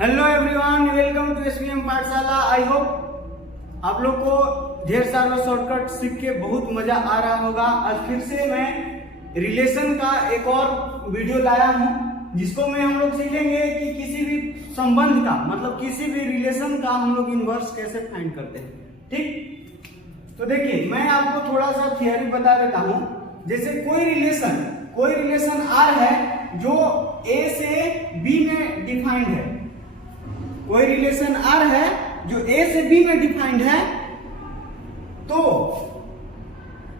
Hello everyone, welcome to SVM Pathshala. I hope आप लोग को ढेर सारा शॉर्टकट सीख के बहुत मजा आ रहा होगा। आज फिर से मैं रिलेशन का एक और वीडियो लाया हूं, जिसको में हम लोग सीखेंगे कि किसी भी संबंध का मतलब किसी भी रिलेशन का हम लोग इनवर्स कैसे फाइंड करते हैं। ठीक, तो देखिए मैं आपको थोड़ा सा थियरी बता देता हूं। जैसे कोई रिलेशन आर है जो ए से बी में डिफाइंड है। कोई रिलेशन आर है जो ए से बी में डिफाइंड है, तो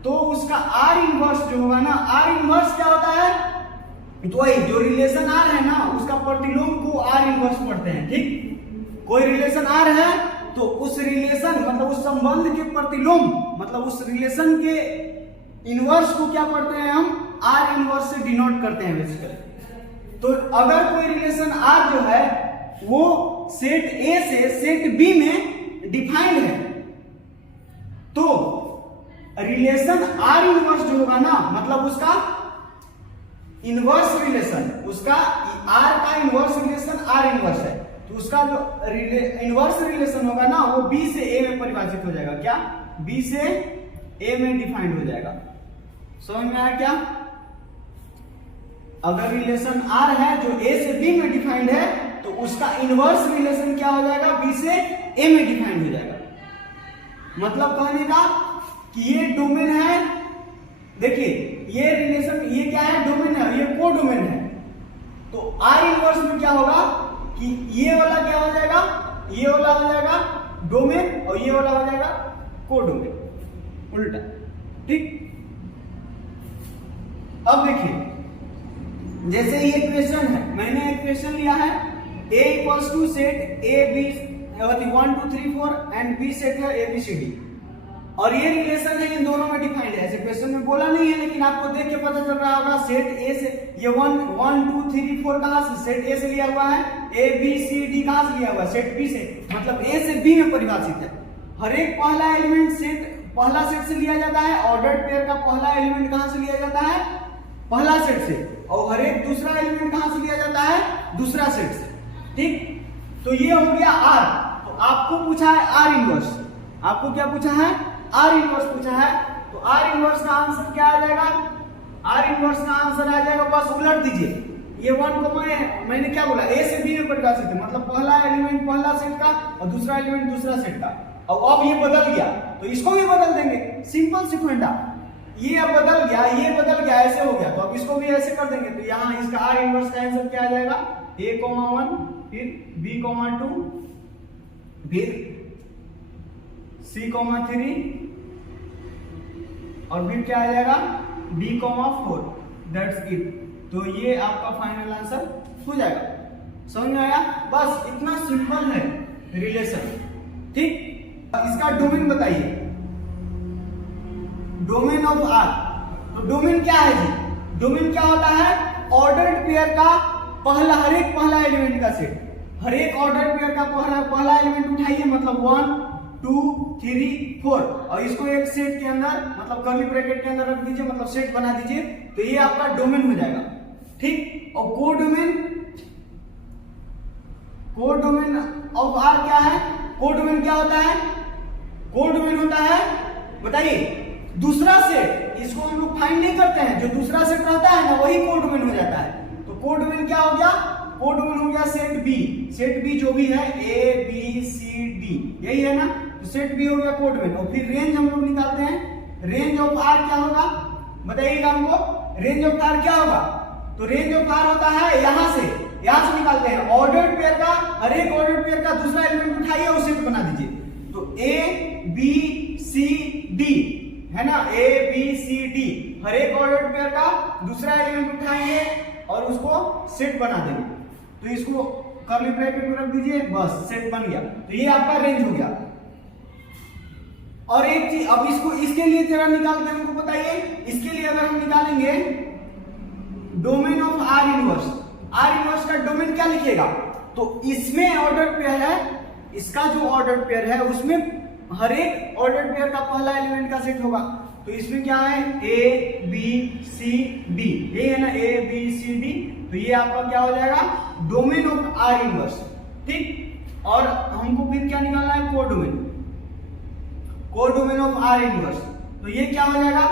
उसका आर इनवर्स जो होगा ना, आर इनवर्स क्या होता है, तो वही जो रिलेशन आर है ना उसका प्रतिलोम को आर इनवर्स पढ़ते हैं। ठीक, कोई रिलेशन आर है तो उस रिलेशन मतलब उस संबंध के प्रतिलोम मतलब उस रिलेशन के इनवर्स को क्या पढ़ते हैं, हम आर इनवर्स से डिनोट करते हैं बेसिकली। तो अगर कोई रिलेशन आर जो है वो सेट ए से सेट बी में डिफाइंड है, तो रिलेशन आर इनवर्स जो होगा ना मतलब उसका इनवर्स रिलेशन, उसका आर का इनवर्स रिलेशन आर इनवर्स है, तो उसका जो इनवर्स रिलेशन होगा ना वो बी से ए में परिभाषित हो जाएगा। क्या, बी से ए में डिफाइंड हो जाएगा। समझ में आया क्या? अगर रिलेशन आर है जो ए से बी में डिफाइंड है तो उसका इनवर्स रिलेशन क्या हो जाएगा, बी से ए में डिफाइंड हो जाएगा। मतलब कहने का कि ये डोमेन है। देखिए ये रिलेशन ये क्या है, डोमेन है, ये को डोमेन है। तो आर इनवर्स में क्या होगा कि ये वाला क्या हो जाएगा, ये वाला हो जाएगा डोमेन और ये वाला हो जाएगा को डोमेन, उल्टा। ठीक, अब देखिए जैसे ये क्वेश्चन है, मैंने एक क्वेश्चन लिया है A equals to set A B 1 2 3 4 and B set है ABCD, और ये रिलेशन है इन दोनों में डिफाइंड है। ऐसे क्वेश्चन में बोला नहीं है, लेकिन आपको देख के पता चल रहा होगा सेट ए से ये 1 2 3 4 कहां से, सेट ए से लिया हुआ है, ABCD कहां से लिया हुआ है, सेट बी से, मतलब ए से बी में परिभाषित है। हर एक पहला एलिमेंट पहला सेट से लिया जाता है। ऑर्डर्ड पेयर का पहला एलिमेंट कहां से लिया जाता है, पहला सेट से, और हर एक दूसरा एलिमेंट कहां से लिया जाता है, दूसरा सेट से। ठीक, तो ये हो गया आर। तो आपको पूछा है आर इनवर्स, आपको क्या पूछा है, आर इनवर्स पूछा है। तो आर इनवर्स का आंसर क्या आ जाएगा, आर इनवर्स का आंसर आ जाएगा, बस उलट दीजिए। ये 1 को मैंने क्या बोला, ए से बी में परिभाषित है, मतलब पहला एलिमेंट पहला सेट का और दूसरा एलिमेंट दूसरा सेट का। और अब ये बदल गया तो इसको भी बदल देंगे, सिंपल सिक्वेंडा। ये अब बदल गया, ये बदल गया, ऐसे हो गया, तो अब इसको भी ऐसे कर देंगे। तो यहाँ इसका आर इनवर्स का आंसर क्या आ जाएगा, A,1 फिर B,2 फिर C,3 और फिर क्या आ जाएगा D,4। That's it. तो ये आपका फाइनल आंसर हो जाएगा। समझ में आया? बस इतना सिंपल है रिलेशन। ठीक, इसका डोमेन बताइए, डोमेन ऑफ आर। तो डोमेन क्या है जी, डोमेन क्या होता है, ऑर्डर्ड पेयर का हर एक पहला एलिमेंट का सेट। हर एक ऑर्डर्ड पेयर का पहला एलिमेंट उठाइए, मतलब 1 2 3 4, और इसको एक सेट के अंदर मतलब कर्ली ब्रैकेट के अंदर रख दीजिए, मतलब सेट बना दीजिए, तो ये आपका डोमेन हो जाएगा। ठीक, और कोडोमेन ऑफ आर क्या है, कोडोमेन क्या होता है, कोडोमेन होता है, बताइए, दूसरा सेट। इसको हम लोग फाइंड नहीं करते हैं, जो दूसरा सेट रहता है ना वही कोडोमेन हो जाता है। तो कोडोमेन क्या हो गया, कोडोमेन हो गया सेट बी। सेट बी जो भी है ABCD यही है ना, तो सेट बी हो गया कोडोमेन। और फिर रेंज हम लोग निकालते हैं, रेंज ऑफ आर क्या होगा, बताइएगा हमको, रेंज ऑफ आर क्या होगा। तो रेंज ऑफ आर होता है यहां से निकालते हैं, ऑर्डर्ड पेयर का हर एक ऑर्डर्ड पेयर का दूसरा एलिमेंट उठाइए और सेट बना दीजिए। तो ABCD है ना, ABCD हर एक ऑर्डर्ड पेयर का दूसरा एलिमेंट उठाएंगे और उसको सेट बना देंगे। तो इसको कर्ली ब्रैकेट में रख दीजिए, बस सेट बन गया। तो ये आपका रेंज हो गया। और एक चीज, अब इसको इसके लिए जरा निकालते हैं, हमको बताइए, इसके लिए अगर हम निकालेंगे domain of R inverse, are inverse का डोमेन क्या लिखिएगा, तो इसमें ऑर्डर्ड पेयर है, इसका जो ऑर्डर्ड पेयर है उसमें हर एक ऑर्डर्ड पेयर का पहला एलिमेंट का सेट होगा। तो इसमें क्या है, ABCD, ये है ना ABCD। तो ये आपका क्या हो जाएगा, डोमेन ऑफ आर इनवर्स। ठीक। और हमको फिर क्या निकालना है, codomain, codomain of R inverse. तो ये क्या हो जाएगा,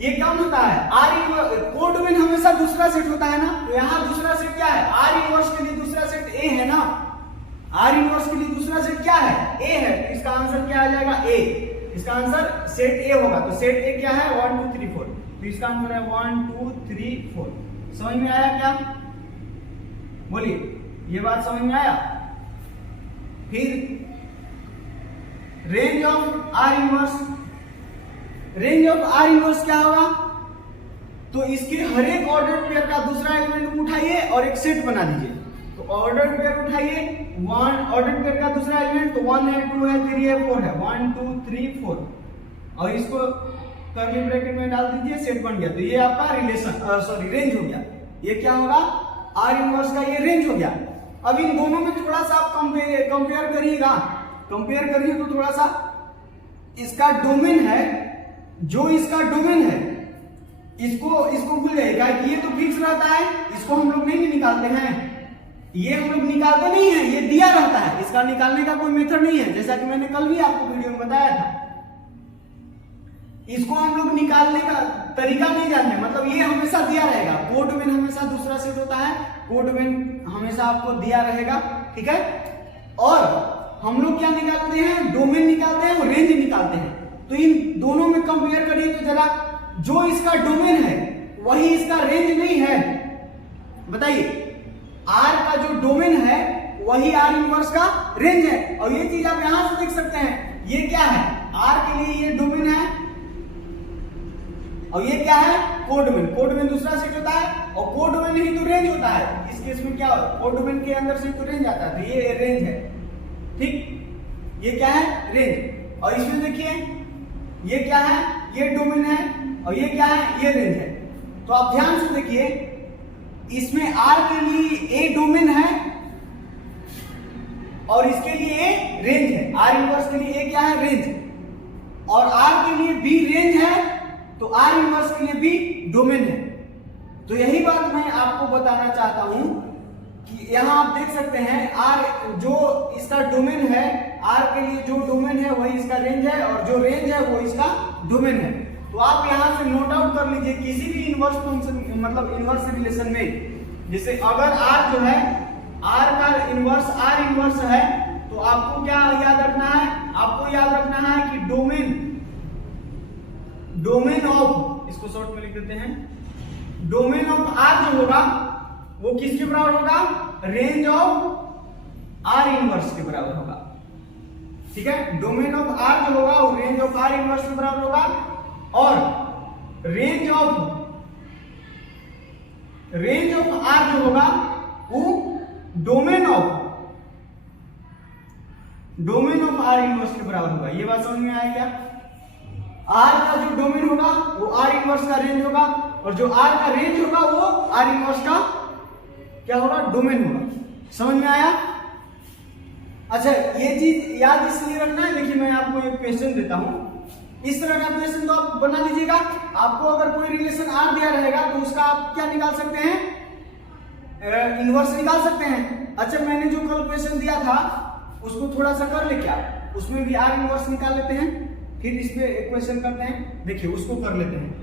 ये क्या होता है, आर इनवर्स, कोडोमेन हमेशा दूसरा सेट होता है ना, तो यहाँ दूसरा सेट क्या है, आर इनवर्स के लिए दूसरा सेट ए है ना, आर इनवर्स के लिए दूसरा सेट क्या है, ए है। तो इसका आंसर क्या आ जाएगा, ए। इसका आंसर सेट ए होगा। तो सेट ए क्या है, 1 2 3 4। तो इसका आंसर है 1 2 3 4। समझ में आया क्या, बोलिए, ये बात समझ में आया। फिर range of R inverse, range of R inverse क्या होगा, तो इसके हर एक ऑर्डर पेयर का दूसरा एलिमेंट उठाइए और एक सेट बना दीजिए। तो ऑर्डर पेयर उठाइए, वन ऑर्डर पेयर का दूसरा एलिमेंट, तो 1 है 2 है 3 है 4 है, 1 2 3 4, और इसको कर्ली ब्रैकेट में डाल दीजिए, सेट बन गया। तो ये आपका रिलेशन सॉरी रेंज हो गया। ये क्या होगा, आर इनवर्स का ये रेंज हो गया। अब इन दोनों में थोड़ा सा आप कंपेयर करिएगा, कंपेयर करिए तो थोड़ा सा इसका डोमेन है, जो इसका डोमेन है इसको भूल जाइएगा कि ये तो फिक्स रहता है, इसको हम लोग नहीं निकालते हैं, ये हम लोग निकालते नहीं है, ये दिया रहता है, इसका निकालने का कोई मेथड नहीं है। जैसा कि मैंने कल भी आपको वीडियो में बताया था, इसको हम लोग निकालने का तरीका नहीं जानते, मतलब ये हमेशा दिया रहेगा। कोडोमेन हमेशा दूसरा सेट होता है, कोडोमेन हमेशा आपको दिया रहेगा, ठीक है। और हम लोग क्या निकालते हैं, डोमेन निकालते हैं और रेंज निकालते हैं। तो इन दोनों में कंपेयर करिए तो जरा, जो इसका डोमेन है वही इसका रेंज नहीं है। बताइए, आर का जो डोमेन है वही आर इनवर्स का रेंज है। और ये चीज आप यहां से देख सकते हैं, ये क्या है, आर के लिए ये डोमेन है और ये क्या है, कोडोमेन। कोडोमेन दूसरा सेट होता है और कोडोमेन ही तो रेंज होता है। इस केस में क्या हो, कोडोमेन के अंदर से तो रेंज आता है, तो ये रेंज है, ठीक। ये क्या है, रेंज। और इसमें देखिए ये क्या है, ये डोमेन है, और ये क्या है, ये रेंज है। तो आप ध्यान से देखिए, इसमें आर के लिए ए डोमेन है और इसके लिए ए रेंज है। आर इनवर्स के लिए ए क्या है, रेंज, और आर के लिए बी रेंज है, तो आर इनवर्स के लिए बी डोमेन है। तो यही बात मैं आपको बताना चाहता हूं कि यहां आप देख सकते हैं, आर जो इसका डोमेन है, आर के लिए जो डोमेन है वही इसका रेंज है, और जो रेंज है वो इसका डोमेन है। तो आप यहां से नोट आउट कर लीजिए, किसी भी इनवर्स फंक्शन मतलब इनवर्स रिलेशन में, जैसे अगर आर जो है, आर का इनवर्स आर इनवर्स है, तो आपको क्या याद रखना है, आपको याद रखना है कि डोमेन ऑफ, इसको शॉर्ट में लिख देते हैं, डोमेन ऑफ आर जो होगा वो किसके बराबर होगा, रेंज ऑफ आर इनवर्स के बराबर होगा, ठीक है। डोमेन ऑफ आर जो होगा वो रेंज ऑफ आर इनवर्स के बराबर होगा, और रेंज ऑफ आर जो होगा वो डोमेन ऑफ आर इनवर्स के बराबर होगा। ये बात समझ में आया क्या, आर का जो डोमेन होगा वो आर इनवर्स का रेंज होगा, और जो आर का रेंज होगा वो आर इनवर्स का क्या होगा, डोमेन होगा। समझ में आया। अच्छा, ये चीज याद इसलिए रखना है, देखिए मैं आपको एक क्वेश्चन देता हूं, इस तरह का क्वेश्चन तो आप बना लीजिएगा। आपको अगर कोई रिलेशन आर दिया रहेगा तो उसका आप क्या निकाल सकते हैं, इनवर्स निकाल सकते हैं। अच्छा, मैंने जो कल क्वेश्चन दिया था उसको थोड़ा सा कर ले क्या, उसमें भी आर इनवर्स निकाल लेते हैं, फिर इस पे एक क्वेश्चन करते हैं। देखिए उसको कर लेते हैं।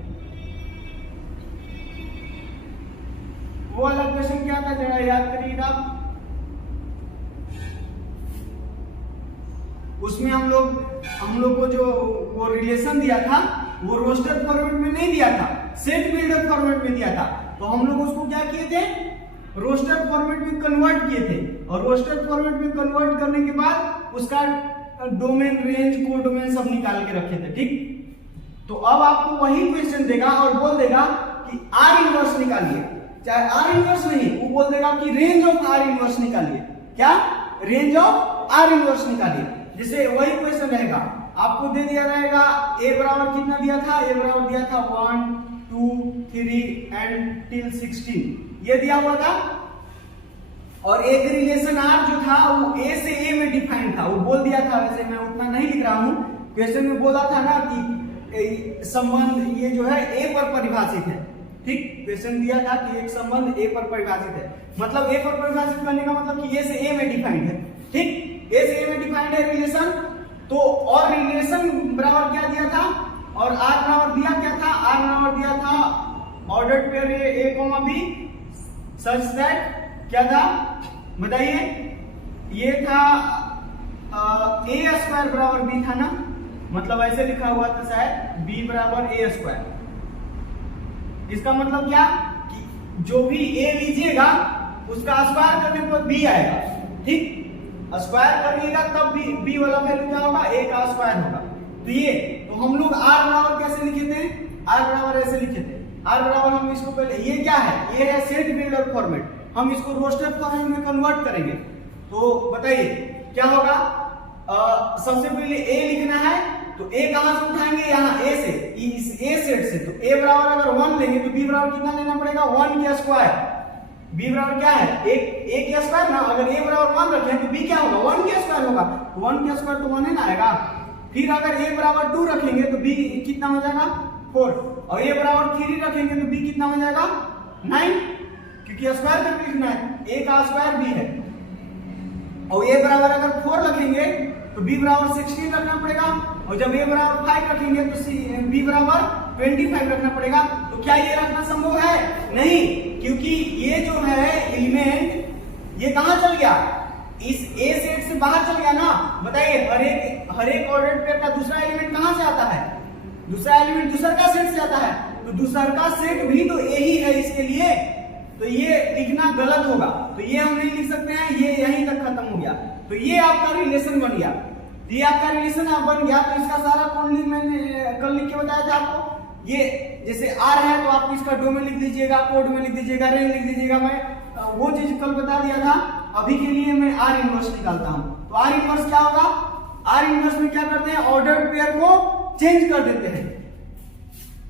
वो वाला क्वेश्चन क्या था, जरा याद करिएगा। उसमें हम लोग को जो वो रिलेशन दिया था वो रोस्टर फॉर्मेट में नहीं दिया था, सेट बिल्डर फॉर्मेट में दिया था। तो हम लोग उसको क्या किए थे, रोस्टर फॉर्मेट में कन्वर्ट किए थे, और रोस्टर फॉर्मेट में कन्वर्ट करने के बाद उसका डोमेन, रेंज, कोडोमेन सब निकाल के रखे थे, ठीक। तो अब आपको वही क्वेश्चन देगा और बोल देगा कि आर इनवर्स निकालिए, चाहे आर इनवर्स नहीं, वो बोल देगा कि रेंज ऑफ आर इनवर्स निकालिए। क्या, रेंज ऑफ आर इनवर्स निकालिए। जैसे वही क्वेश्चन रहेगा, आपको दे दिया रहेगा ए बराबर कितना दिया था, ए बराबर दिया था 1 2 3 एंड टिल 16, ये दिया हुआ था। और एक रिलेशन आर जो था वो ए से ए में डिफाइंड था, वो बोल दिया था। वैसे मैं उतना नहीं लिख रहा हूं, क्वेश्चन में बोला था ना कि संबंध ये जो है ए पर परिभाषित है, ठीक, क्वेश्चन दिया था कि एक संबंध ए पर परिभाषित है, मतलब ए पर परिभाषित करने का मतलब कि ए से ए में डिफाइंड है। ठीक, ए से ए में डिफाइंड है रिलेशन, तो और रिलेशन बराबर क्या दिया था, और आर बराबर दिया क्या था, आर बराबर दिया था ordered pair A comma B such that क्या था बताइए, ये था ए स्क्वायर बराबर बी था ना, मतलब ऐसे लिखा हुआ था शायद बी बराबर ए स्क्वायर। इसका मतलब क्या कि जो भी ए लीजिएगा उसका स्क्वायर करने पर बी आएगा। ठीक, स्क्वायर करिएगा तब बी वाला वैल्यू क्या होगा, ए का स्क्वायर होगा। तो ये तो हम लोग आर बराबर कैसे लिखे थे, आर बराबर ऐसे लिखे थे, आर बराबर हम इसको पहले, ये क्या है, ये है सेट बिल्डर फॉर्मेट, हम इसको रोस्टर फॉर्मेट में कन्वर्ट करेंगे। तो बताइए क्या होगा, सबसे पहले ए लिखना है, तो ए कहां से उठाएंगे, यहाँ ए से, इस ए सेट से, तो ए बराबर अगर 1 लेंगे तो बी बराबर कितना लेना पड़ेगा, 1 का स्क्वायर। बी बराबर क्या है, एक का स्क्वायर ना, अगर ए बराबर 1 रखें तो बी क्या होगा, 1 का स्क्वायर होगा, 1 का स्क्वायर तो 1 ही ना आएगा। फिर अगर ए बराबर 2 रखेंगे तो बी कितना हो जाएगा 4, और ए बराबर 3 रखेंगे तो बी कितना हो जाएगा 9, क्योंकि स्क्वायर करके लिखना है, ए का स्क्वायर बी है। और ए बराबर अगर 4 रखेंगे तो बी बराबर 16 रखना पड़ेगा, और जब ए बराबर 5 रखेंगे तो बी बराबर 25 रखना पड़ेगा। तो क्या ये रखना संभव है, नहीं, क्योंकि ये जो है एलिमेंट ये कहां चल गया, इस ए सेट से बाहर चल गया ना। बताइए हर एक ऑर्डर पेयर का दूसरा एलिमेंट कहां से आता है, दूसरा एलिमेंट दूसर का सेट से आता है, तो दूसर का सेट भी तो ए ही है इसके लिए, तो ये लिखना गलत होगा, तो ये हम नहीं लिख सकते हैं, ये यहीं तक खत्म हो गया। तो ये आपका रिलेशन बन गया, ये आपका रिलेशन बन गया। तो इसका सारा कोड मैंने कल लिख के बताया था आपको, ये जैसे आर है तो आप इसका डोमेन लिख दीजिएगा, कोड में लिख दीजिएगा, रेंज लिख दीजिएगा, मैं वो चीज कल बता दिया था। अभी के लिए मैं आर इनवर्स निकालता हूं, तो आर इनवर्स क्या होगा, आर इनवर्स में क्या करते हैं, ऑर्डर्ड पेयर को चेंज कर देते हैं।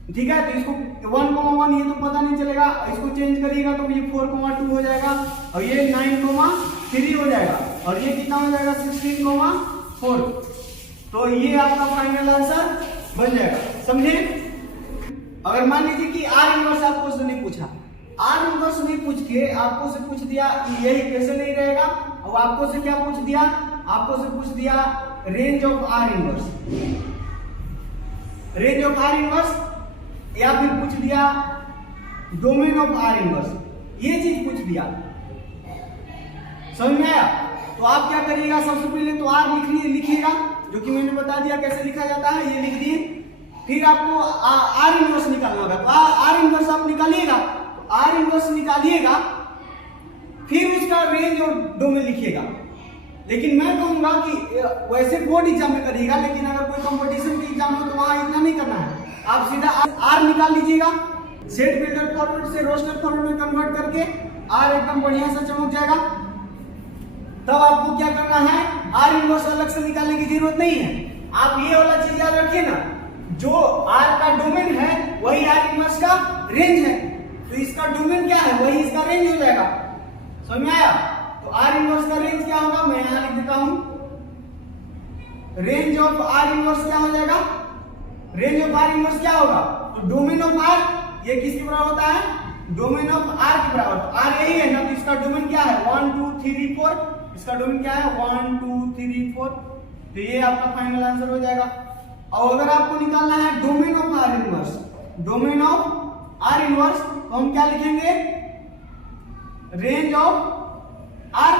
ठीक है, तो इसको 1,1 ये तो पता नहीं चलेगा, इसको चेंज करिएगा तो ये 4,2 हो जाएगा, और ये 9,3 हो जाएगा, और ये कितना हो जाएगा 16,4। तो ये आपका फाइनल आंसर बन जाएगा, समझे। अगर मान लीजिए कि आर इनवर्स आपको से नहीं पूछा, आर इनवर्स नहीं पूछ के आपको से पूछ दिया कि यही कैसे नहीं रहेगा, और आपको से क्या पूछ दिया, आपको से पूछ दिया range of R inverse, range of R inverse, या फिर पूछ दिया डोमेन ऑफ आर इनवर्स, ये चीज पूछ दिया, समझ में आया। तो आप क्या करिएगा, सबसे पहले तो आर लिखिएगा, जो कि मैंने बता दिया कैसे लिखा जाता है, ये लिख दिए। फिर आपको आर इनवर्स निकालना होगा, तो आर इनवर्स आप निकालिएगा, तो आर इनवर्स निकालिएगा, फिर उसका रेंज और डोमेन लिखिएगा। लेकिन मैं कहूंगा कि वैसे बोर्ड एग्जाम में करिएगा, लेकिन अगर कोई कंपटीशन की एग्जाम हो तो वहां इतना नहीं करना है, आप सीधा आर निकाल लीजिएगा, सेट बिल्डर फॉर्मेट से रोस्टर फॉर्मेट में कन्वर्ट करके आर एकदम बढ़िया से चमक जाएगा। तब आपको क्या करना है, आर इनवर्स अलग से निकालने की जरूरत नहीं है, आप ये वाला चीज याद रखिए ना, जो आर का डोमेन है वही आर इनवर्स का रेंज है, तो इसका डोमेन क्या है वही इसका रेंज हो जाएगा, समझ में आया। तो आर इनवर्स का रेंज क्या होगा, मैं यहां लिख देता हूं, रेंज ऑफ आर इनवर्स क्या हो जाएगा, रेंज ऑफ आर इनवर्स क्या होगा, तो डोमेन ऑफ आर ये किसके बराबर होता है, डोमेन ऑफ आर के बराबर, तो आर यही है ना, तो इसका डोमेन क्या है 1 2 3 4, इसका डोमेन क्या है 1 2 3 4, तो ये आपका फाइनल आंसर हो जाएगा। और अगर आपको निकालना है domain of R inverse, domain of R inverse, तो हम क्या लिखेंगे, range of R,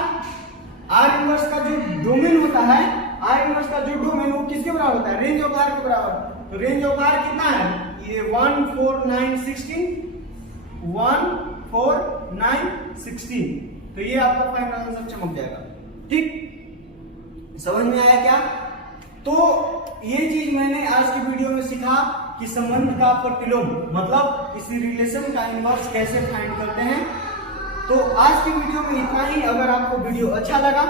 R inverse का जो डोमेन होता है, आर इनवर्स का जो डोमेन वो किसके बराबर होता है, रेंज ऑफ आर के बराबर। तो रेंज ऑफ आर कितना है, ये 1 4 9 16, 1 4 9 16, तो ये आपका फाइनल आंसर चमक जाएगा। ठीक, समझ में आया क्या। तो ये चीज मैंने आज की वीडियो में सीखा कि संबंध का प्रतिलोम, मतलब इस रिलेशन का इनवर्स कैसे फाइंड करते हैं। तो आज की वीडियो में इतना ही। अगर आपको वीडियो अच्छा लगा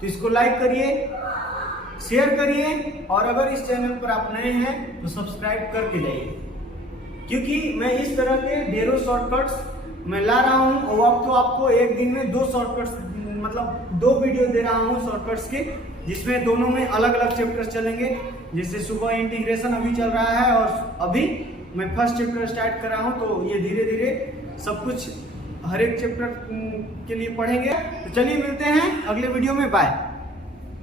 तो इसको लाइक करिए, शेयर करिए, और अगर इस चैनल पर आप नए हैं तो सब्सक्राइब करके जाइए, क्योंकि मैं इस तरह के ढेरों शॉर्टकट्स मैं ला रहा हूं, और अब तो आपको एक दिन में 2 शॉर्टकट्स, मतलब 2 वीडियो दे रहा हूं शॉर्टकट्स के, जिसमें दोनों में अलग अलग चैप्टर्स चलेंगे। जैसे सुपर इंटीग्रेशन अभी चल रहा है, और अभी मैं फर्स्ट चैप्टर स्टार्ट कर रहा हूँ, तो ये धीरे धीरे सब कुछ हर एक चैप्टर के लिए पढ़ेंगे। तो चलिए मिलते हैं अगले वीडियो में, बाय।